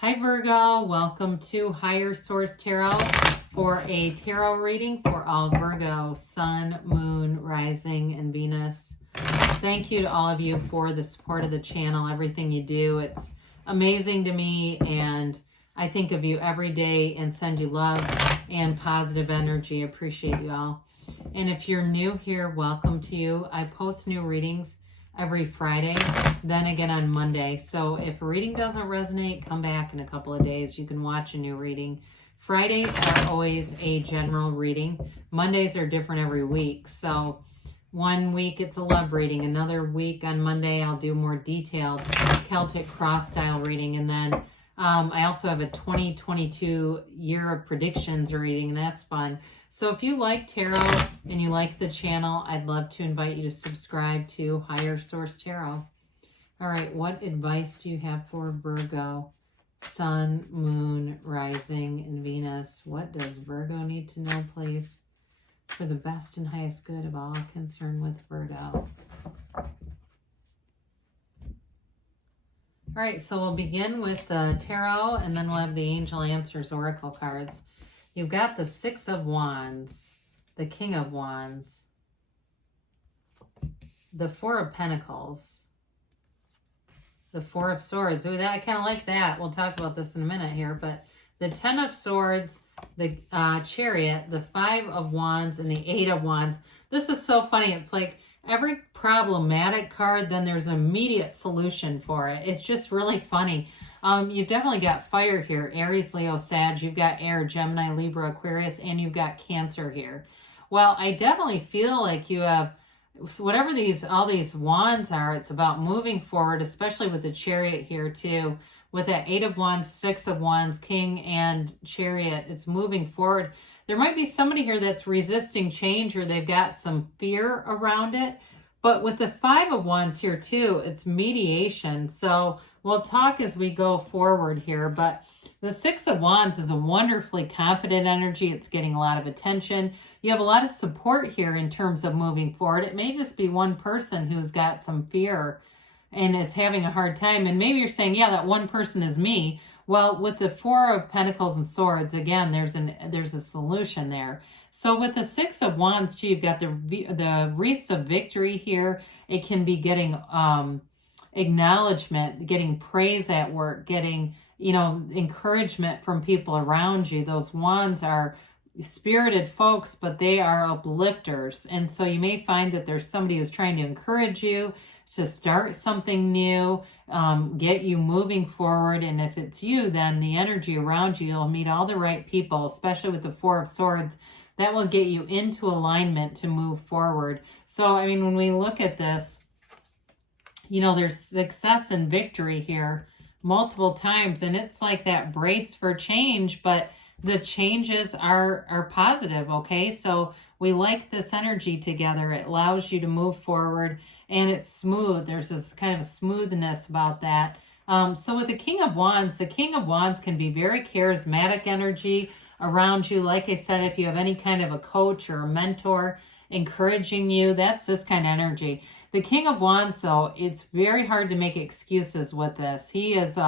Hi Virgo, welcome to Higher Source Tarot for a tarot reading for all Virgo, Sun, Moon, Rising, and Venus. Thank you to all of you for the support of the channel, everything you do. It's amazing to me, and I think of you every day and send you love and positive energy. Appreciate you all. And if you're new here, welcome to you. I post new readings every Friday, then again on Monday. So if a reading doesn't resonate, come back in a couple of days. You can watch a new reading. Fridays are always a general reading. Mondays are different every week. So one week it's a love reading. Another week on Monday I'll do more detailed Celtic cross style reading. And then I also have a 2022 year of predictions reading, and that's fun. So if you like tarot and you like the channel, I'd love to invite you to subscribe to Higher Source Tarot. All right, what advice do you have for Virgo? Sun, Moon, Rising, and Venus. What does Virgo need to know, please, for the best and highest good of all concerned with Virgo? All right, so we'll begin with the tarot, and then we'll have the Angel Answers Oracle cards. You've got the Six of Wands, the King of Wands, the Four of Pentacles, the Four of Swords. Ooh, I kind of like that. We'll talk about this in a minute here, but the Ten of Swords, the Chariot, the Five of Wands, and the Eight of Wands. This is so funny. It's like every problematic card, then there's an immediate solution for it. It's just really funny. You've definitely got fire here. Aries, Leo, Sag. You've got air, Gemini, Libra, Aquarius, and you've got Cancer here. Well, I definitely feel like you have, whatever all these wands are, it's about moving forward, especially with the Chariot here too. With that Eight of Wands, Six of Wands, King, and Chariot, it's moving forward. There might be somebody here that's resisting change, or they've got some fear around it. But with the Five of Wands here too, it's mediation. So we'll talk as we go forward here. But the Six of Wands is a wonderfully confident energy. It's getting a lot of attention. You have a lot of support here in terms of moving forward. It may just be one person who's got some fear and is having a hard time. And maybe you're saying, yeah, that one person is me. Well, with the Four of Pentacles and Swords, again, there's a solution there. So with the Six of Wands, too, you've got the wreaths of victory here. It can be getting acknowledgement, getting praise at work, getting, encouragement from people around you. Those wands are spirited folks, but they are uplifters. And so you may find that there's somebody who's trying to encourage you to start something new, get you moving forward. And if it's you, then the energy around you, you'll meet all the right people, especially with the Four of Swords. That will get you into alignment to move forward. So, I mean, when we look at this, there's success and victory here multiple times. And it's like that brace for change, but the changes are positive, okay? So we like this energy together. It allows you to move forward, and it's smooth. There's this kind of smoothness about that. So with the King of Wands can be very charismatic energy around you. Like I said, if you have any kind of a coach or a mentor encouraging you, that's this kind of energy. The King of Wands, though, it's very hard to make excuses with this. He is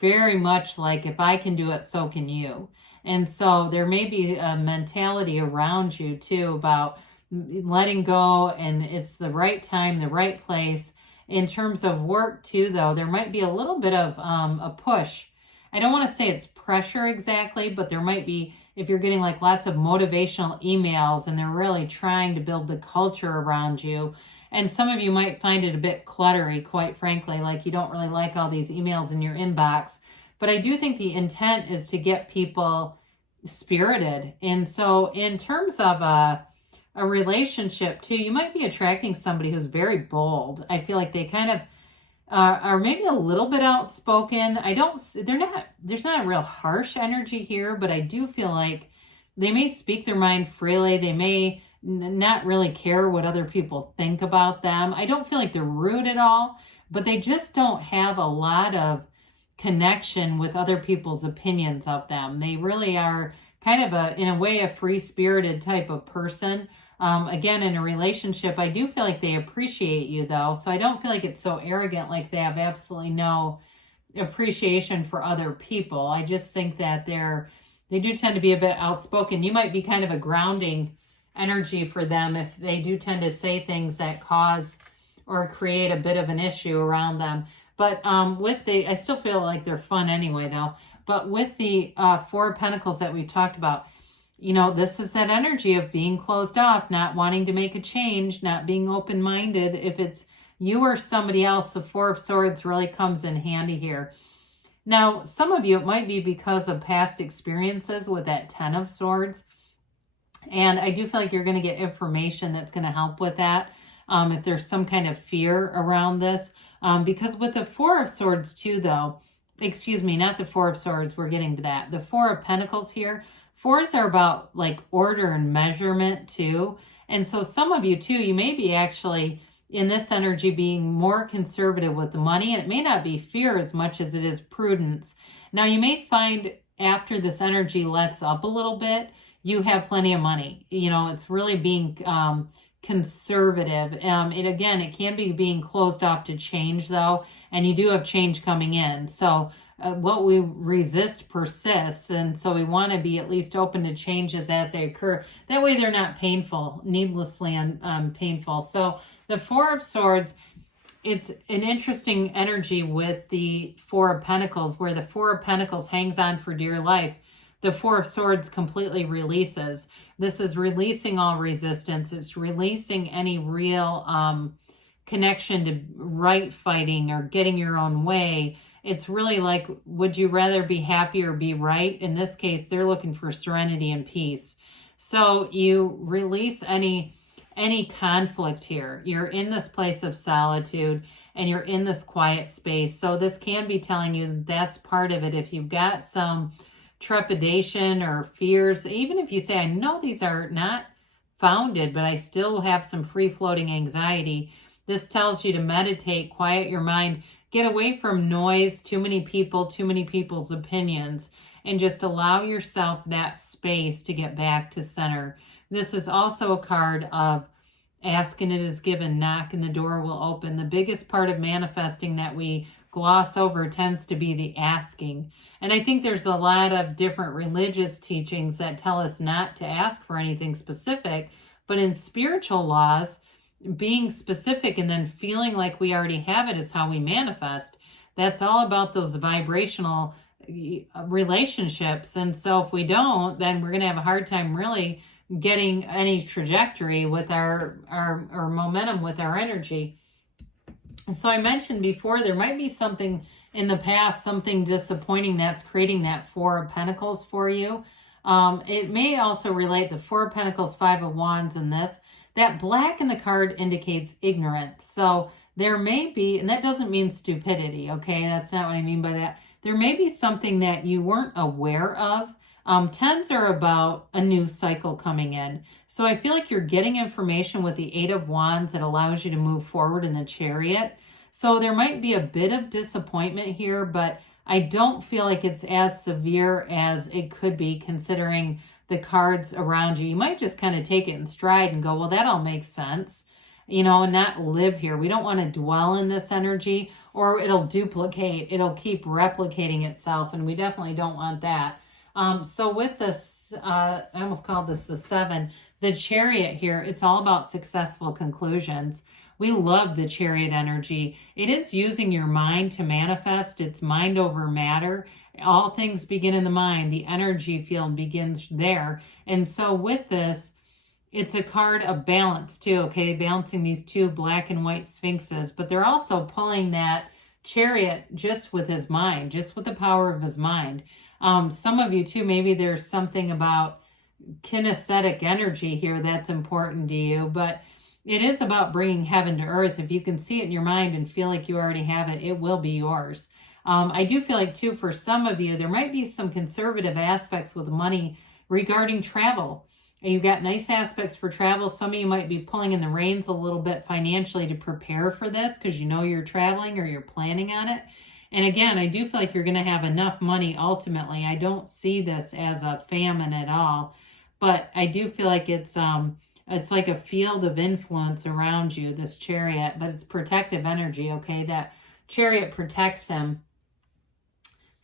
very much like, if I can do it, so can you. And so there may be a mentality around you too about letting go, and it's the right time, the right place. In terms of work too, though, there might be a little bit of a push. I don't want to say it's pressure exactly, but there might be, if you're getting like lots of motivational emails and they're really trying to build the culture around you. And some of you might find it a bit cluttery, quite frankly, like you don't really like all these emails in your inbox. But I do think the intent is to get people spirited. And so in terms of a relationship too, you might be attracting somebody who's very bold. I feel like they kind of are maybe a little bit outspoken. There's not a real harsh energy here, but I do feel like they may speak their mind freely. They may not really care what other people think about them. I don't feel like they're rude at all, but they just don't have a lot of connection with other people's opinions of them. They really are kind of in a way, a free-spirited type of person. Again, in a relationship, I do feel like they appreciate you though. So I don't feel like it's so arrogant, like they have absolutely no appreciation for other people. I just think that they do tend to be a bit outspoken. You might be kind of a grounding energy for them if they do tend to say things that cause or create a bit of an issue around them. But I still feel like they're fun anyway, though. But with the Four of Pentacles that we've talked about, this is that energy of being closed off, not wanting to make a change, not being open-minded. If it's you or somebody else, the Four of Swords really comes in handy here. Now, some of you, it might be because of past experiences with that Ten of Swords. And I do feel like you're going to get information that's going to help with that. If there's some kind of fear around this. Because with the Four of Swords too, though, excuse me, not the Four of Swords, we're getting to that. The Four of Pentacles here, fours are about like order and measurement too. And so some of you too, you may be actually in this energy being more conservative with the money. And it may not be fear as much as it is prudence. Now you may find after this energy lets up a little bit, you have plenty of money. It's really being conservative. It can be being closed off to change though, and you do have change coming in. So what we resist persists, and so we want to be at least open to changes as they occur. That way they're not painful, needlessly painful. So the Four of Swords, it's an interesting energy with the Four of Pentacles, where the Four of Pentacles hangs on for dear life. The Four of Swords completely releases. This is releasing all resistance. It's releasing any real connection to right fighting or getting your own way. It's really like, would you rather be happy or be right? In this case, they're looking for serenity and peace. So you release any conflict here. You're in this place of solitude and you're in this quiet space. So this can be telling you that's part of it. If you've got some trepidation or fears, even if you say, I know these are not founded, but I still have some free-floating anxiety, this tells you to meditate, quiet your mind, get away from noise, too many people, too many people's opinions, and just allow yourself that space to get back to center. This is also a card of ask and it is given, knock and the door will open. The biggest part of manifesting that we gloss over tends to be the asking. And I think there's a lot of different religious teachings that tell us not to ask for anything specific, but in spiritual laws, being specific and then feeling like we already have it is how we manifest. That's all about those vibrational relationships. And so if we don't, then we're going to have a hard time really getting any trajectory with our momentum with our energy. So I mentioned before, there might be something in the past, something disappointing that's creating that Four of Pentacles for you. It may also relate the Four of Pentacles, Five of Wands, and this. That black in the card indicates ignorance. So there may be, and that doesn't mean stupidity, okay? That's not what I mean by that. There may be something that you weren't aware of. Tens are about a new cycle coming in. So I feel like you're getting information with the Eight of Wands that allows you to move forward in the Chariot. So there might be a bit of disappointment here, but I don't feel like it's as severe as it could be considering the cards around you. You might just kind of take it in stride and go, well, that all makes sense, and not live here. We don't want to dwell in this energy or it'll duplicate. It'll keep replicating itself, and we definitely don't want that. So with this, I almost called this the Seven, the Chariot here, it's all about successful conclusions. We love the Chariot energy. It is using your mind to manifest. It's mind over matter. All things begin in the mind. The energy field begins there. And so with this, it's a card of balance too, okay? Balancing these two black and white sphinxes, but they're also pulling that Chariot just with his mind, just with the power of his mind. Some of you too, maybe there's something about kinesthetic energy here that's important to you, but it is about bringing heaven to earth. If you can see it in your mind and feel like you already have it, it will be yours. I do feel like too, for some of you, there might be some conservative aspects with money regarding travel. You've got nice aspects for travel. Some of you might be pulling in the reins a little bit financially to prepare for this because you know you're traveling or you're planning on it. And again, I do feel like you're going to have enough money ultimately. I don't see this as a famine at all, but I do feel like it's like a field of influence around you, this Chariot, but it's protective energy, okay? That Chariot protects him.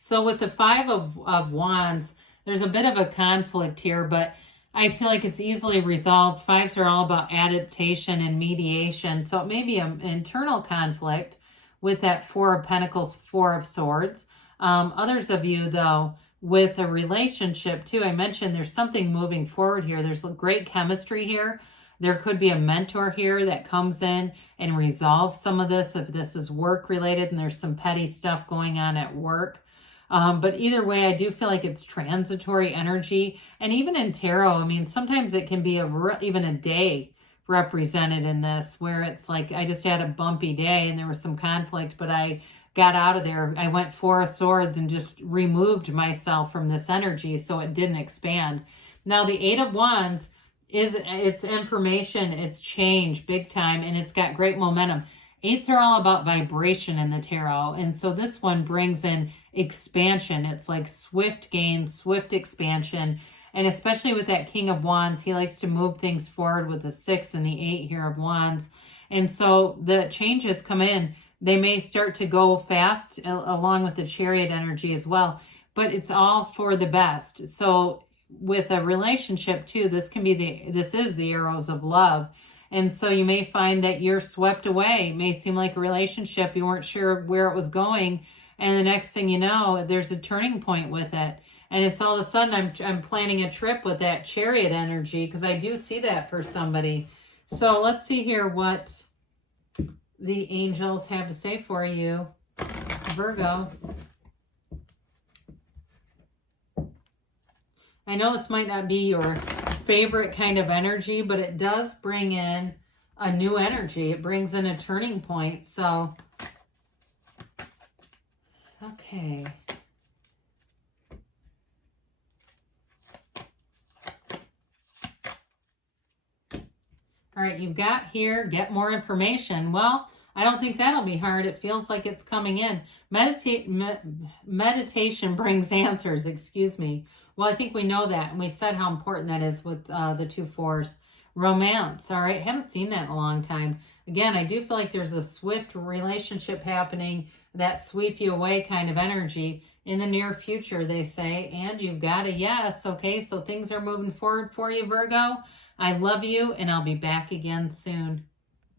So with the Five of Wands, there's a bit of a conflict here, but I feel like it's easily resolved. Fives are all about adaptation and mediation. So it may be an internal conflict with that Four of Pentacles, Four of Swords. Others of you, though, with a relationship too, I mentioned there's something moving forward here. There's great chemistry here. There could be a mentor here that comes in and resolves some of this if this is work related and there's some petty stuff going on at work. But either way, I do feel like it's transitory energy. And even in tarot, I mean, sometimes it can be even a day represented in this, where it's like, I just had a bumpy day and there was some conflict, but I got out of there. I went Four of Swords and just removed myself from this energy so it didn't expand. Now, the Eight of Wands it's information, it's change big time, and it's got great momentum. Eights are all about vibration in the tarot, and so this one brings in expansion. It's like swift gain, swift expansion, and especially with that King of Wands, he likes to move things forward with the 6 and the 8 here of Wands. And so the changes come in. They may start to go fast along with the Chariot energy as well, but it's all for the best. So with a relationship too, this is the arrows of love. And so you may find that you're swept away. It may seem like a relationship, you weren't sure where it was going, and the next thing you know, there's a turning point with it. And it's all of a sudden I'm planning a trip with that Chariot energy, because I do see that for somebody. So let's see here what the angels have to say for you, Virgo. I know this might not be your favorite kind of energy, but it does bring in a new energy. It brings in a turning point. So, okay. All right, you've got here, get more information. Well, I don't think that'll be hard. It feels like it's coming in. Meditation brings answers, excuse me. Well, I think we know that, and we said how important that is with the 2 4s. Romance, all right? Haven't seen that in a long time. Again, I do feel like there's a swift relationship happening, that sweep you away kind of energy in the near future, they say. And you've got a yes, okay? So things are moving forward for you, Virgo. I love you, and I'll be back again soon.